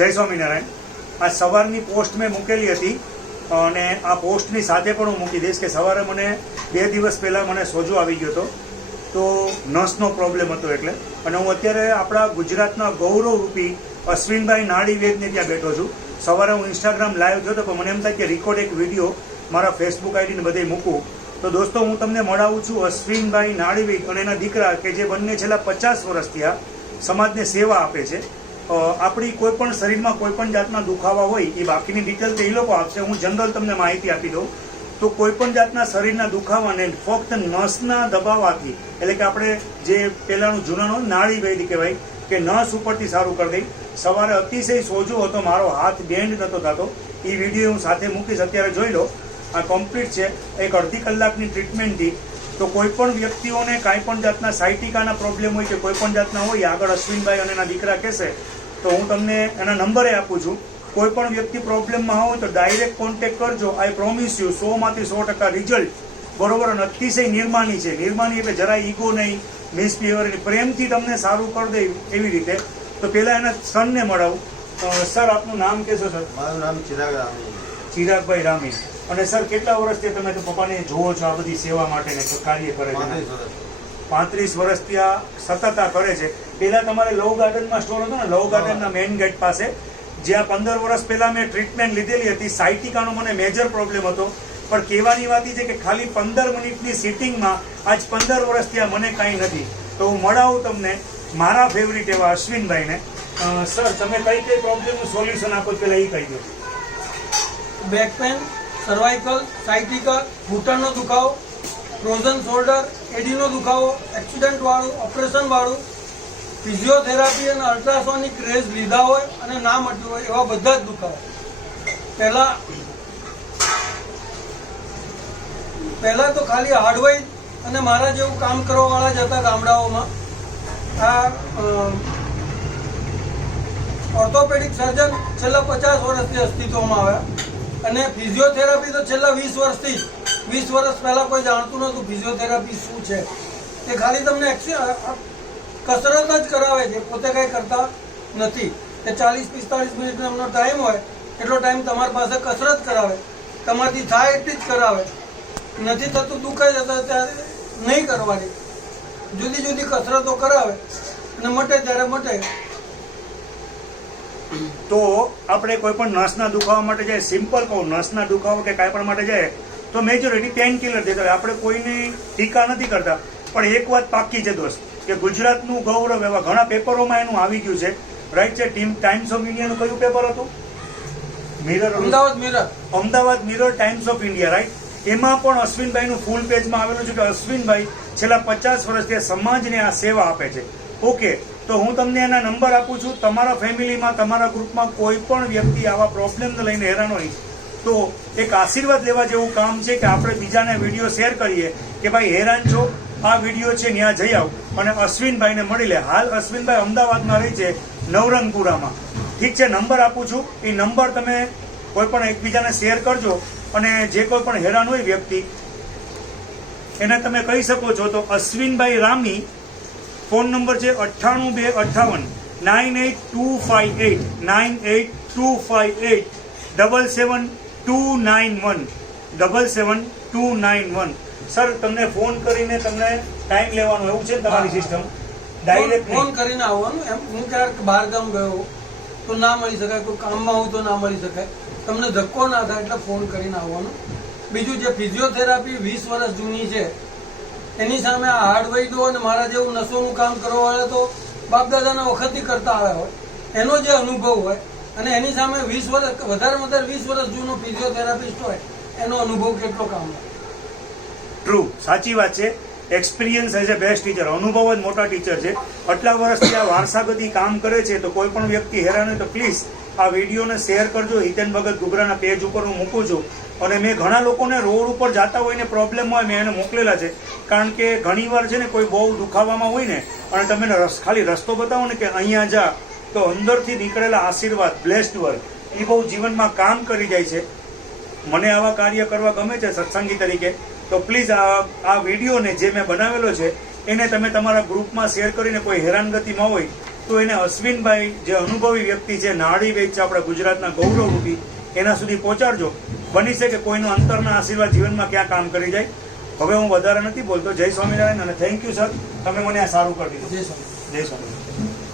જય સ્વામિનારાયણ। આ સવારની પોસ્ટ મેં મૂકેલી હતી અને આ પોસ્ટની સાથે પણ હું મૂકી દઈશ કે સવારે મને 2 દિવસ પહેલાં મને સોજો આવી ગયો હતો, તો નસનો પ્રોબ્લેમ હતો એટલે, અને હું અત્યારે આપણા ગુજરાતના ગૌરવરૂપી અશ્વિનભાઈ નાડીવેદને ત્યાં બેઠો છું। સવારે હું ઇન્સ્ટાગ્રામ લાઈવ થયો હતો, પણ મને એમ થાય કે રેકોર્ડ એક વિડીયો મારા ફેસબુક આઈડીને બધે મૂકું। તો દોસ્તો, હું તમને મળાવું છું અશ્વિનભાઈ નાડીવેદ અને એના દીકરા, કે જે બંને છેલ્લા 50 વર્ષથી આ સમાજને સેવા આપે છે। આપણી કોઈ પણ શરીરમાં કોઈ પણ જાતના દુખાવા હોય એ બાકીની ડિટેલ તો એ લોકો આપશે, હું જનરલ તમને માહિતી આપી દઉં તો કોઈ પણ જાતના શરીરના દુખાવાને ફક્ત નસના દબાવવાથી, એટલે કે આપણે જે પહેલાંનું જૂનાનું નાડીવેદ કહેવાય કે નસ ઉપરથી સારું કરી દઈ। સવારે અતિશય સોજો હતો, મારો હાથ બેન્ડ નહોતો થતો, એ વિડીયો હું સાથે મૂકીશ, અત્યારે જોઈ લો। આ કમ્પ્લીટ છે, એક અડધી કલાકની ટ્રીટમેન્ટથી। તો કોઈ પણ વ્યક્તિઓને કાંઈ પણ જાતના સાયટિકાના પ્રોબ્લેમ હોય કે કોઈ પણ જાતના હોય, આગળ અશ્વિનભાઈ અને એના દીકરા કહેશે તો હું તમને એના નંબરે આપું છું। કોઈ પણ વ્યક્તિ પ્રોબ્લેમમાં હોય તો ડાયરેક્ટ કોન્ટેક્ટ કરજો। આઈ પ્રોમિસ યુ 100માંથી 100% રિઝલ્ટ, બરોબર। અને અતિશય નિર્માની છે, નિર્માની એટલે જરાય ઈગો નહીં, મિસબિહેવિયર, પ્રેમથી તમને સારું કરી દે એવી રીતે। તો પહેલાં એના સનને મળાવું। સર, આપનું નામ કહેશો? સર, મારું નામ ચિરાગ રામી। ચિરાગભાઈ રામી। અને સર, કેટલા વર્ષથી તમે તો પપ્પાને જોવો છો આ બધી સેવા માટે ને કાર્ય કરે છે? 35 વર્ષથી આ સતત આ કરે છે। પહેલા તમારે લવ ગાર્ડનમાં સ્ટોર હતો ને, લવ ગાર્ડનના મેઇન ગેટ પાસે, જ્યાં 15 વર્ષ પહેલા મેં ટ્રીટમેન્ટ લીધેલી હતી। સાયટિકાનો મને મેજર પ્રોબ્લેમ હતો, પણ કહેવાની વાત એ છે કે ખાલી 15 મિનિટની સિટિંગમાં આજ 15 વર્ષથી આ મને કાંઈ નથી। તો હું મળાવું તમને મારા ફેવરિટ એવા અશ્વિનભાઈને। સર, તમે કઈ કઈ પ્રોબ્લેમનું સોલ્યુશન આપો પહેલા એ કહી દો। બેક પેન, સર્વાઇકલ, સાયટિકા, ઘૂંટણનો દુખાવો, ફ્રોઝન શોલ્ડર, એડીનો દુખાવો, એક્સિડન્ટ વાળું, ઓપરેશન વાળું, ફિઝિયોથેરાપી અને અલ્ટ્રાસોનિક રેઝ લીધા હોય અને ના મટ્યું હોય એવા બધા જ દુખાવા। પહેલા તો ખાલી હાર્ડવાઈ અને મારા જેવું કામ કરવાવાળા જ હતા ગામડાઓમાં। આ ઓર્થોપેડિક સર્જન છેલ્લા 50 વર્ષથી અસ્તિત્વમાં આવ્યા, અને ફિઝિયોથેરાપી તો છેલ્લા 20 વર્ષથી જ। 20 વર્ષ પહેલાં કોઈ જાણતું નહોતું ફિઝિયોથેરાપી શું છે। એ ખાલી તમને કસરત જ કરાવે છે, પોતે કંઈ કરતા નથી। એ 40-45 મિનિટનો એમનો ટાઈમ હોય, એટલો ટાઈમ તમારી પાસે કસરત કરાવે, તમારાથી થાય એટલી જ કરાવે। નથી થતું, દુખાઈ જતા ત્યારે નહીં કરવાની, જુદી જુદી કસરતો કરાવે અને મટે ત્યારે મટે। તો આપણે કોઈ પણ નસના દુખાવા માટે જાય, સિમ્પલ કહું, નસના દુખાવા કે કાંઈ પણ માટે જાય તો મેજોરિટી પેન કિલર દેતા હોય। આપણે કોઈની ટીકા નથી કરતા, પણ એક વાત પાક્કી છે દોસ્ત, કે ગુજરાતનું ગૌરવ એવા ઘણા પેપરોમાં એનું આવી ગયું છે, રાઈટ છે। ટાઈમ્સ ઓફ ઇન્ડિયાનું કયું પેપર હતું? Mirror, Ahmedabad mirror, times of India, right. એમાં પણ અશ્વિનભાઈનું ફૂલ પેજમાં આવેલું છે કે અશ્વિનભાઈ છેલ્લા 50 વર્ષથી સમાજને આ સેવા આપે છે। ઓકે, તો હું તમને એના નંબર આપું છું। તમારા ફેમિલીમાં, તમારા ગ્રુપમાં કોઈ પણ વ્યક્તિ આવા પ્રોબ્લેમને લઈને હેરાન હોય તો એક આશીર્વાદ લેવા જેવું કામ છે કે આપણે બીજાને વિડીયો શેર કરીએ કે ભાઈ હેરાન છો, આ વિડીયો છે, ત્યાં જઈ આવ અને અશ્વિનભાઈને મળી લે। હાલ અશ્વિનભાઈ અમદાવાદમાં રહે છે, નવરંગપુરામાં, ઠીક છે। નંબર આપું છું, એ નંબર તમે કોઈ પણ એકબીજાને શેર કરજો, અને જે કોઈ પણ હેરાન હોય વ્યક્તિ એને તમે કહી શકો છો। તો અશ્વિનભાઈ રામી, ફોન નંબર છે 98 258 98258 77291 77291। સર, તમને ફોન કરીને તમને ટાઈમ લેવાનો એવું છે તમારી સિસ્ટમ? ડાયરેક્ટ ફોન કરીને આવવાનું એમ? હું ક્યારેક બહાર ગામ ગયો તો ના મળી શકાય, કોઈ કામમાં હું તો ના મળી શકાય, તમને ધક્કો ના થાય એટલે ફોન કરીને આવવાનું। બીજું, જે ફિઝિયોથેરાપી 20 વર્ષ જૂની છે, એની સામે આ હાર્ડ વૈદો અને મારા જેવું નસોનું કામ કરવાવાળા તો બાપદાદાના વખતથી કરતા આવ્યા હોય, એનો જે અનુભવ હોય, અને એની સામે 20 વર્ષ, વધારે 20 વર્ષ જૂનો ફિઝિયોથેરાપિસ્ટ હોય, એનો અનુભવ કેટલો કામ હોય? ટ્રુ, સાચી વાત છે। Experience as a best teacher, અનુભવ જ મોટા ટીચર છે। આટલા વર્ષથી આ વારસાગતી કામ કરે છે, તો કોઈ પણ વ્યક્તિ હેરાન હોય તો પ્લીઝ આ વિડીયોને શેર કરજો। હિતેન ભગત ગુગરાના પેજ ઉપર હું મૂકું છું, અને મેં ઘણા લોકોને રોડ ઉપર જતા હોય ને પ્રોબ્લેમ હોય, મેં એને મોકલેલા છે। કારણ કે ઘણીવાર છે ને કોઈ બહુ દુખાવામાં હોય ને, અને તમે ખાલી રસ્તો બતાવો ને કે અહીંયા જા, તો અંદરથી નીકળેલા આશીર્વાદ, બ્લેસ્ડ વર્ડ, એ બહુ જીવનમાં કામ કરી જાય છે। મને આવા કાર્ય કરવા ગમે છે સત્સંગી તરીકે। તો પ્લીઝ આ વિડીયોને જે મેં બનાવેલો છે એને તમે તમારા ગ્રુપમાં શેર કરીને કોઈ હેરાનગતિમાં હોય તો એને અશ્વિનભાઈ જે અનુભવી વ્યક્તિ છે, નાડી વૈદ છે, આપણા ગુજરાતના ગૌરવરૂપી, એના સુધી પહોંચાડજો. બની શકે કોઈનો અંતરના આશીર્વાદ જીવનમાં ક્યાં કામ કરી જાય. હવે હું વધારે નથી બોલતો. જય સ્વામિનારાયણ અને થેન્ક યુ સર, તમે મને આ સારું કરી દીધું. જય સ્વામી. જય સ્વામિનારાયણ.